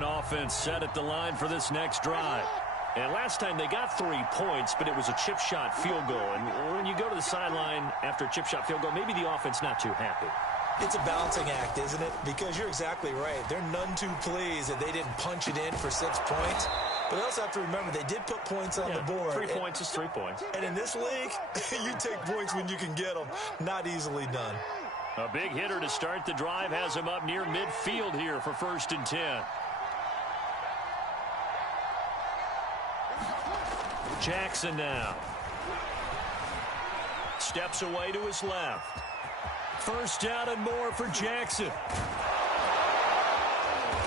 Raven offense set at the line for this next drive. And last time they got 3 points, but it was a chip shot field goal. And when you go to the sideline after a chip shot field goal, maybe the offense not too happy. It's a balancing act, isn't it? Because you're exactly right. They're none too pleased that they didn't punch it in for 6 points. But they also have to remember they did put points on the board. 3 points is 3 points. And in this league, you take points when you can get them. Not easily done. A big hitter to start the drive has him up near midfield here for 1st and 10. Jackson now. Steps away to his left. 1st down and more for Jackson.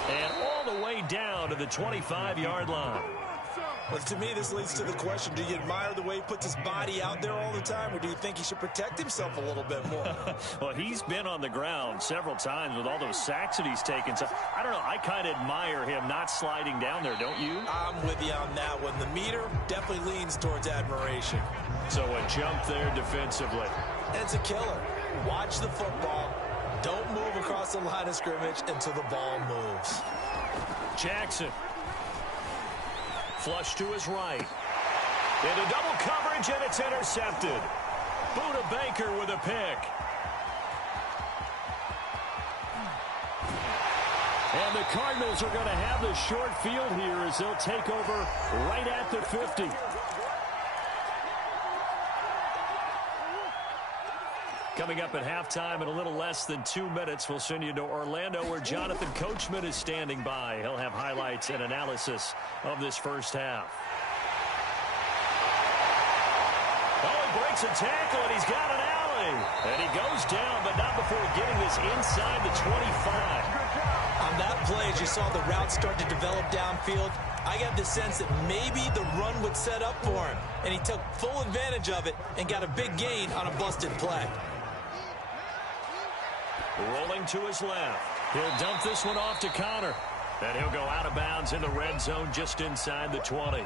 And all the way down to the 25-yard line. Well, to me, this leads to the question, do you admire the way he puts his body out there all the time, or do you think he should protect himself a little bit more? Well, he's been on the ground several times with all those sacks that he's taken. So, I don't know, I kind of admire him not sliding down there, don't you? I'm with you on that one. The meter definitely leans towards admiration. So a jump there defensively. And it's a killer. Watch the football. Don't move across the line of scrimmage until the ball moves. Jackson. Flush to his right. Into double coverage, and it's intercepted. Buda Baker with a pick. And the Cardinals are going to have the short field here as they'll take over right at the 50. Coming up at halftime in a little less than 2 minutes, we'll send you to Orlando where Jonathan Coachman is standing by. He'll have highlights and analysis of this first half. Oh, he breaks a tackle, and he's got an alley. And he goes down, but not before getting this inside the 25. On that play, as you saw the route start to develop downfield, I got the sense that maybe the run would set up for him. And he took full advantage of it and got a big gain on a busted play. Rolling to his left. He'll dump this one off to Connor. And he'll go out of bounds in the red zone just inside the 20.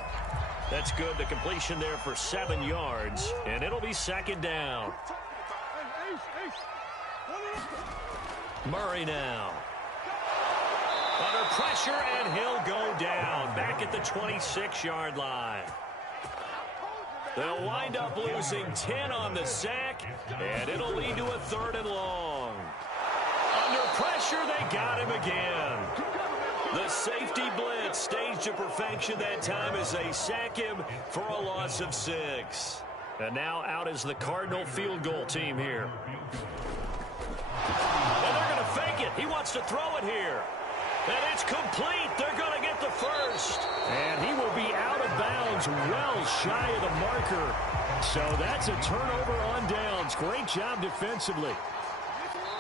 That's good. The completion there for 7 yards. And it'll be 2nd down. Murray now. Under pressure, and he'll go down. Back at the 26-yard line. They'll wind up losing 10 on the sack. And it'll lead to a 3rd and long. Under pressure, they got him again. The safety blitz staged to perfection that time as they sack him for a loss of 6. And now out is the Cardinal field goal team here. And they're going to fake it. He wants to throw it here. And it's complete. They're going to get the 1st. And he will be out of bounds well shy of the marker. So that's a turnover on downs. Great job defensively.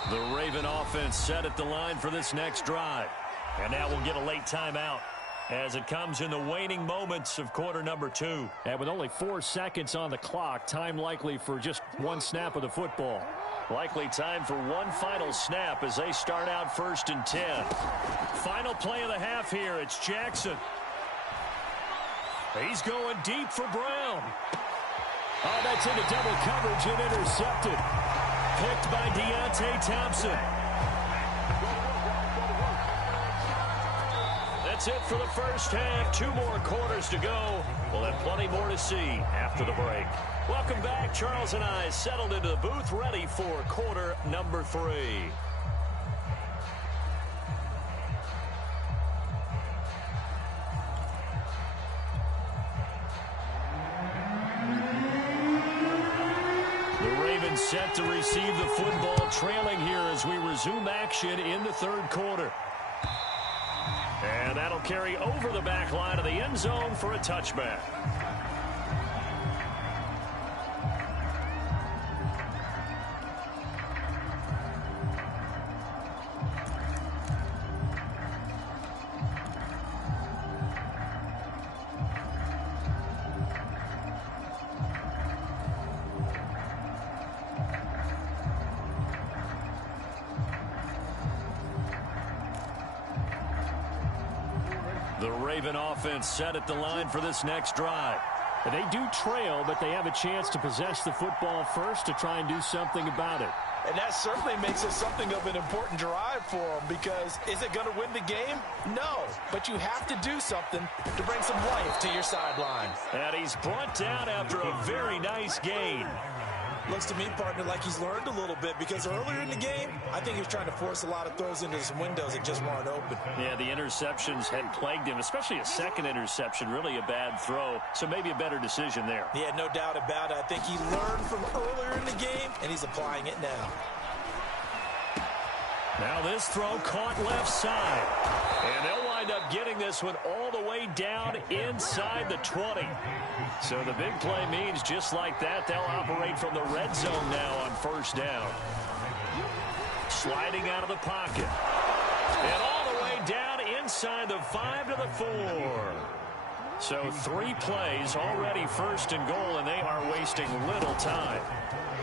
The Raven offense set at the line for this next drive. And now we'll get a late timeout as it comes in the waning moments of quarter number 2. And with only 4 seconds on the clock, time likely for just 1 snap of the football. Likely time for 1 final snap as they start out 1st and 10. Final play of the half here. It's Jackson. He's going deep for Brown. Oh, that's into double coverage and intercepted. Picked by Deontay Thompson. That's it for the first half. 2 more quarters to go. We'll have plenty more to see after the break. Welcome back. Charles and I settled into the booth, ready for quarter number 3. Set to receive the football, trailing here as we resume action in the 3rd quarter. And that'll carry over the back line of the end zone for a touchback. The Raven offense set at the line for this next drive. And they do trail, but they have a chance to possess the football first to try and do something about it. And that certainly makes it something of an important drive for them, because is it going to win the game? No, but you have to do something to bring some life to your sideline. And he's brought down after a very nice gain. Looks to me, partner, like he's learned a little bit, because earlier in the game, I think he was trying to force a lot of throws into some windows that just weren't open. Yeah, the interceptions had plagued him, especially a second interception, really a bad throw, so maybe a better decision there. Yeah, no doubt about it. I think he learned from earlier in the game, and he's applying it now. Now this throw caught left side. And they'll wind up getting this one all the way down inside the 20. So the big play means just like that, they'll operate from the red zone now on first down. Sliding out of the pocket. And all the way down inside the 5 to the 4. So 3 plays already first and goal, and they are wasting little time.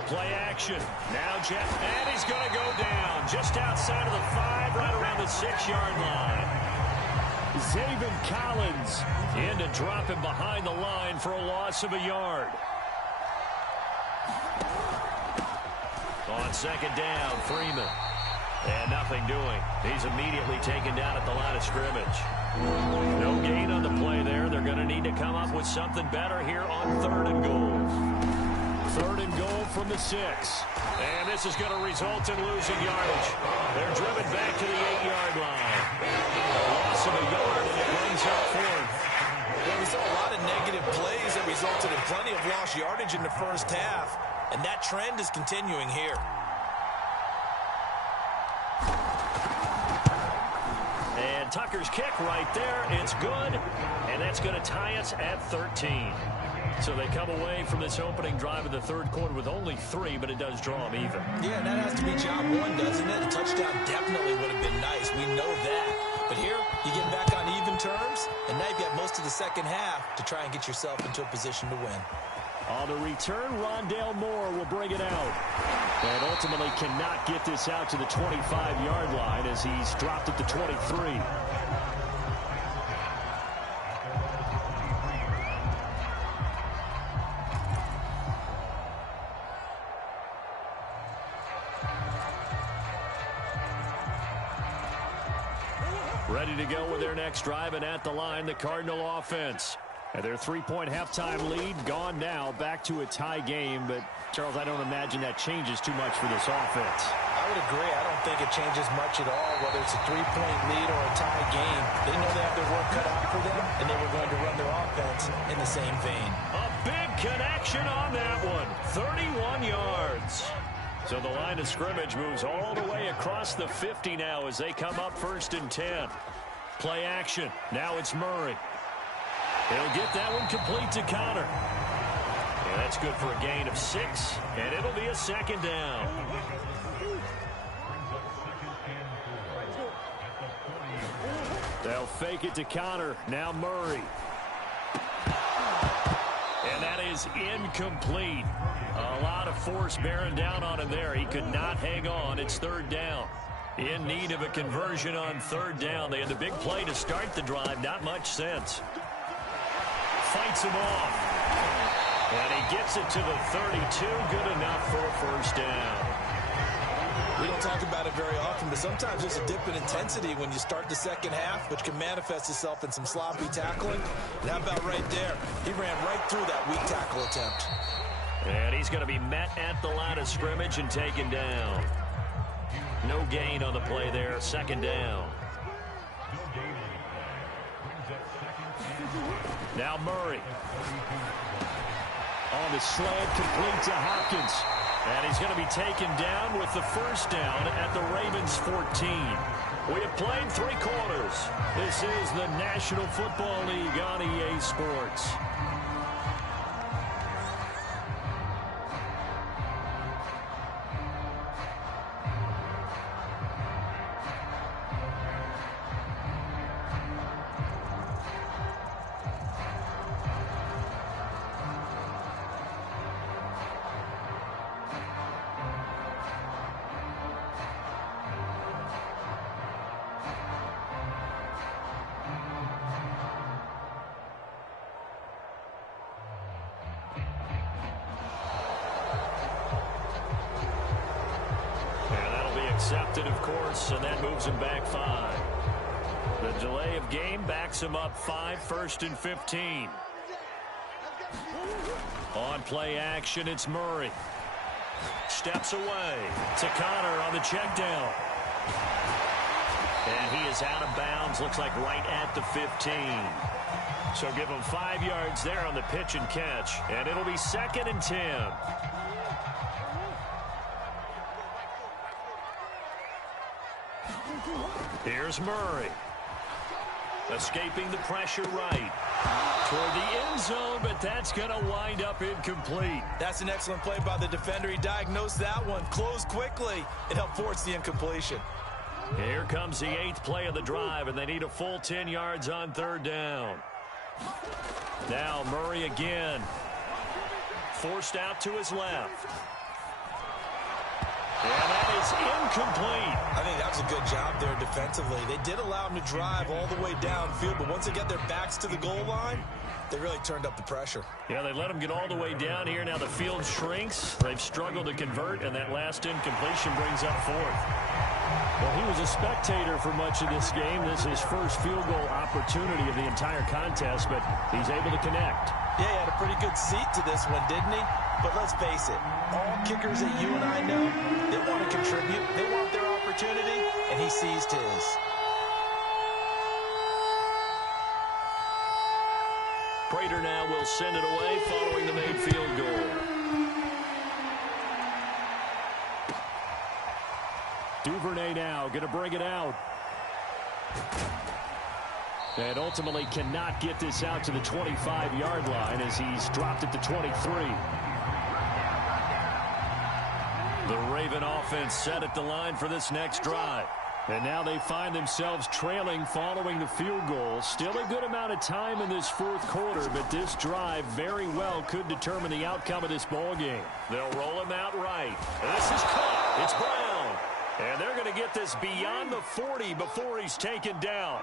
Play action. Now Jeff, and he's going to go down just outside of the 5, right around the 6-yard line. Zaven Collins in to drop him behind the line for a loss of a yard. On second down, Freeman. And nothing doing. He's immediately taken down at the line of scrimmage. No gain on the play there. They're going to need to come up with something better here on 3rd and goal. 3rd and goal from the 6. And this is going to result in losing yardage. They're driven back to the 8-yard line. A loss of a yard, and it brings up 4th. Well, we saw a lot of negative plays that resulted in plenty of lost yardage in the first half, and that trend is continuing here. And Tucker's kick right there. It's good, and that's going to tie us at 13. So they come away from this opening drive of the 3rd quarter with only 3, but it does draw them even. Yeah, and that has to be job 1, doesn't it? A touchdown definitely would have been nice. We know that. But here, you get back on even terms, and now you've got most of the second half to try and get yourself into a position to win. On the return, Rondale Moore will bring it out. And ultimately cannot get this out to the 25-yard line as he's dropped at the 23. Ready to go with their next drive, and at the line, the Cardinal offense. And their 3-point halftime lead gone now, back to a tie game. But, Charles, I don't imagine that changes too much for this offense. I would agree. I don't think it changes much at all, whether it's a 3-point lead or a tie game. They know they have their work cut out for them, and they were going to run their offense in the same vein. A big connection on that one. 31 yards. So the line of scrimmage moves all the way across the 50 now as they come up 1st and 10. Play action. Now it's Murray. He'll get that one complete to Connor. And that's good for a gain of 6, and it'll be a 2nd down. They'll fake it to Connor. Now Murray. And that is incomplete. A lot of force bearing down on him there. He could not hang on. It's 3rd down. In need of a conversion on 3rd down. They had the big play to start the drive. Not much sense. Fights him off. And he gets it to the 32. Good enough for a 1st down. We don't talk about it very often, but sometimes there's a dip in intensity when you start the second half, which can manifest itself in some sloppy tackling. And how about right there? He ran right through that weak tackle attempt. And he's going to be met at the line of scrimmage and taken down. No gain on the play there. 2nd down. Now Murray. On the slant, complete to Hopkins. And he's going to be taken down with the 1st down at the Ravens 14. We have played 3 quarters. This is the National Football League on EA Sports. Accepted, of course, and that moves him back 5. The delay of game backs him up 5, 1st and 15. On play action, it's Murray. Steps away to Connor on the check down. And he is out of bounds, looks like right at the 15. So give him 5 yards there on the pitch and catch, and it'll be 2nd and 10. Here's Murray. Escaping the pressure right. Toward the end zone, but that's going to wind up incomplete. That's an excellent play by the defender. He diagnosed that one, closed quickly. It helped force the incompletion. Here comes the 8th play of the drive, and they need a full 10 yards on 3rd down. Now Murray again. Forced out to his left. And that is incomplete. I think that was a good job there defensively. They did allow him to drive all the way downfield, but once they got their backs to the goal line, they really turned up the pressure. Yeah, they let him get all the way down here. Now the field shrinks. They've struggled to convert, and that last incompletion brings up 4th. Well, he was a spectator for much of this game. This is his first field goal opportunity of the entire contest, but he's able to connect. Yeah, he had a pretty good seat to this one, didn't he? But let's face it, all kickers that you and I know, they want to contribute. They want their opportunity, and he seized his. Prater now will send it away following the made field goal. Duvernay now going to bring it out. And ultimately cannot get this out to the 25-yard line as he's dropped it to 23. The Raven offense set at the line for this next drive. And now they find themselves trailing following the field goal. Still a good amount of time in this 4th quarter, but this drive very well could determine the outcome of this ball game. They'll roll him out right. This is caught. It's Brown. And they're going to get this beyond the 40 before he's taken down.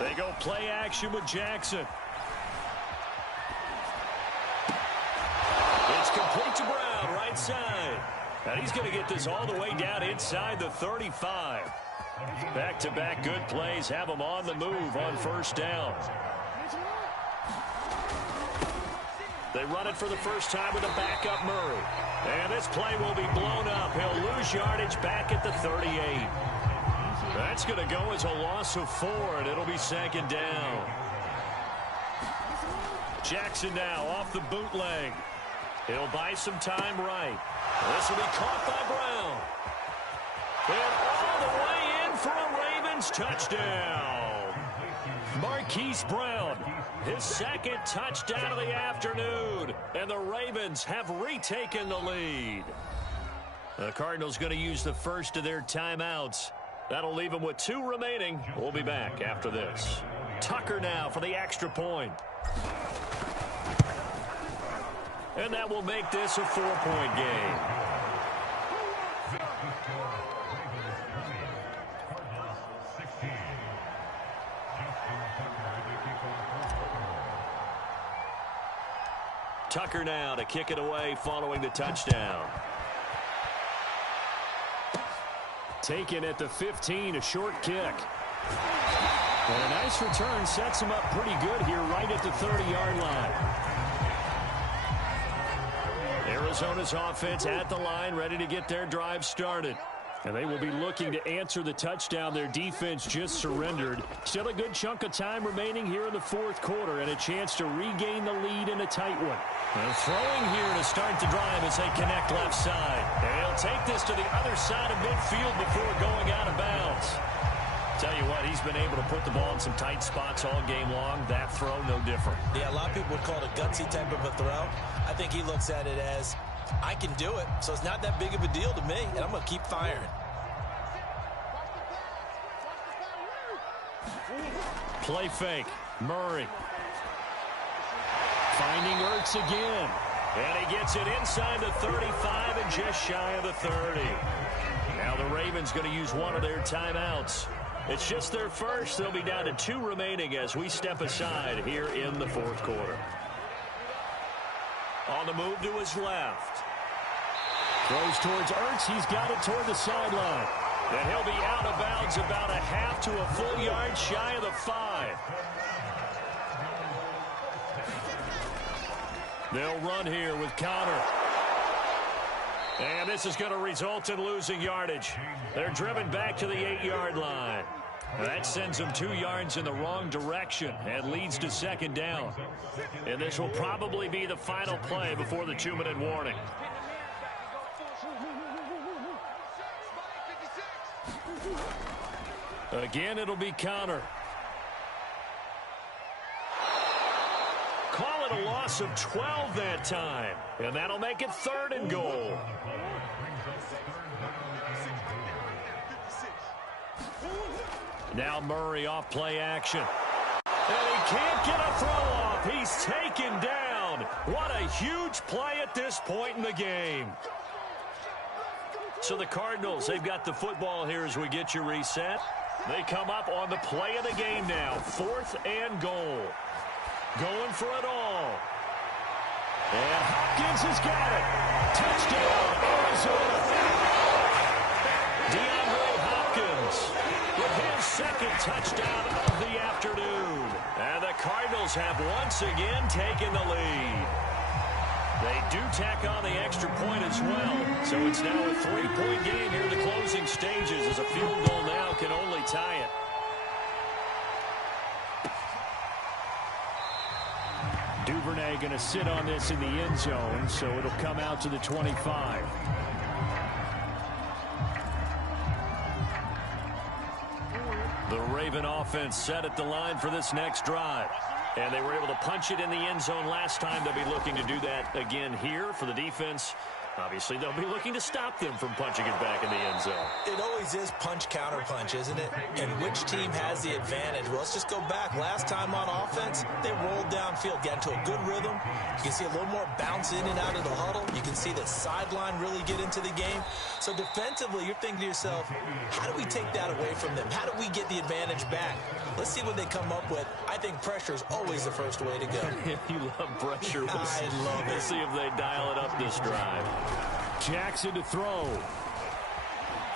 They go play action with Jackson. It's complete to Brown, right side. And he's going to get this all the way down inside the 35. Back-to-back good plays have him on the move on 1st down. They run it for the first time with a backup Murray. And this play will be blown up. He'll lose yardage back at the 38. That's going to go as a loss of 4, and it'll be 2nd down. Jackson now off the bootleg. He'll buy some time right. This will be caught by Brown. And all the way in for a Ravens touchdown. Marquise Brown, his 2nd touchdown of the afternoon. And the Ravens have retaken the lead. The Cardinals going to use the first of their timeouts. That'll leave them with 2 remaining. We'll be back after this. Tucker now for the extra point. And that will make this a 4-point game. Tucker now to kick it away following the touchdown. Taken at the 15, a short kick. And a nice return sets him up pretty good here right at the 30-yard line. Arizona's offense at the line, ready to get their drive started. And they will be looking to answer the touchdown their defense just surrendered. Still a good chunk of time remaining here in the 4th quarter and a chance to regain the lead in a tight one. And throwing here to start the drive as they connect left side. And he'll take this to the other side of midfield before going out of bounds. Tell you what, he's been able to put the ball in some tight spots all game long. That throw, no different. Yeah, a lot of people would call it a gutsy type of a throw. I think he looks at it as, I can do it, so it's not that big of a deal to me, and I'm going to keep firing. Play fake. Murray. Finding Ertz again. And he gets it inside the 35 and just shy of the 30. Now the Ravens going to use one of their timeouts. It's just their first. They'll be down to 2 remaining as we step aside here in the 4th quarter. On the move to his left. Throws towards Ertz. He's got it toward the sideline. And he'll be out of bounds about a half to a full yard shy of the 5. They'll run here with Connor. And this is going to result in losing yardage. They're driven back to the 8-yard line. That sends them 2 yards in the wrong direction and leads to second down. And this will probably be the final play before the 2-minute warning. Again, it'll be Connor. Call it a loss of 12 that time. And that'll make it 3rd and goal. Now Murray off play action. And he can't get a throw off. He's taken down. What a huge play at this point in the game. So the Cardinals, they've got the football here as we get you reset. They come up on the play of the game now. 4th and goal. Going for it all. And Hopkins has got it. Touchdown, Arizona. DeAndre Hopkins with his 2nd touchdown of the afternoon. And the Cardinals have once again taken the lead. They do tack on the extra point as well. So it's now a 3-point game here in the closing stages as a field goal now can only tie it. Duvernay going to sit on this in the end zone, so it'll come out to the 25. The Raven offense set at the line for this next drive. And they were able to punch it in the end zone last time. They'll be looking to do that again here for the defense. Obviously, they'll be looking to stop them from punching it back in the end zone. It always is punch-counter-punch, isn't it? And which team has the advantage? Well, let's just go back. Last time on offense, they rolled downfield, got into a good rhythm. You can see a little more bounce in and out of the huddle. You can see the sideline really get into the game. So defensively, you're thinking to yourself, how do we take that away from them? How do we get the advantage back? Let's see what they come up with. I think pressure is always the first way to go. You love pressure. I love it. We'll see if they dial it up this drive. Jackson to throw.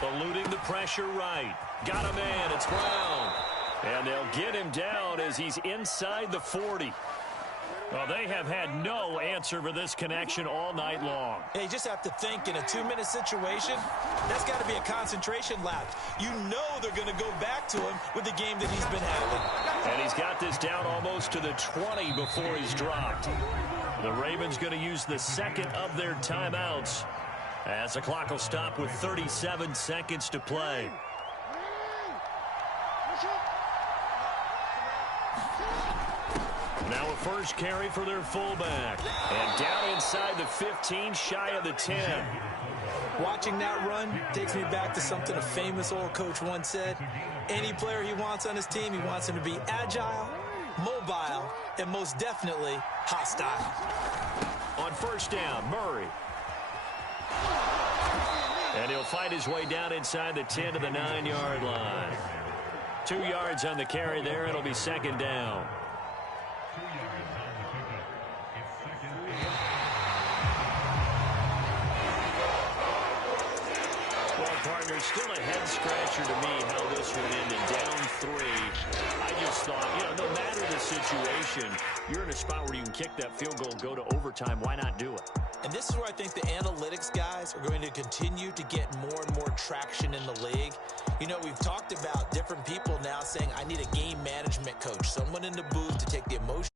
Eluding the pressure right. Got a man. It's Brown. And they'll get him down as he's inside the 40. Well, they have had no answer for this connection all night long. Yeah, you just have to think in a 2-minute situation, that's got to be a concentration lapse. You know they're going to go back to him with the game that he's been having. And he's got this down almost to the 20 before he's dropped. The Ravens going to use the 2nd of their timeouts as the clock will stop with 37 seconds to play. Now a first carry for their fullback. And down inside the 15, shy of the 10. Watching that run takes me back to something a famous old coach once said. Any player he wants on his team, he wants him to be agile, mobile, and most definitely hostile. On first down, Murray. And he'll fight his way down inside the 10 to the 9-yard line. 2 yards on the carry there. It'll be second down. Well, partner, still a head-scratcher to me how this one ended. Down 3. I just thought, no matter the situation, you're in a spot where you can kick that field goal, go to overtime. Why not do it? And this is where I think the analytics guys are going to continue to get more and more traction in the league. We've talked about different people now saying, I need a game management coach, someone in the booth to take the emotion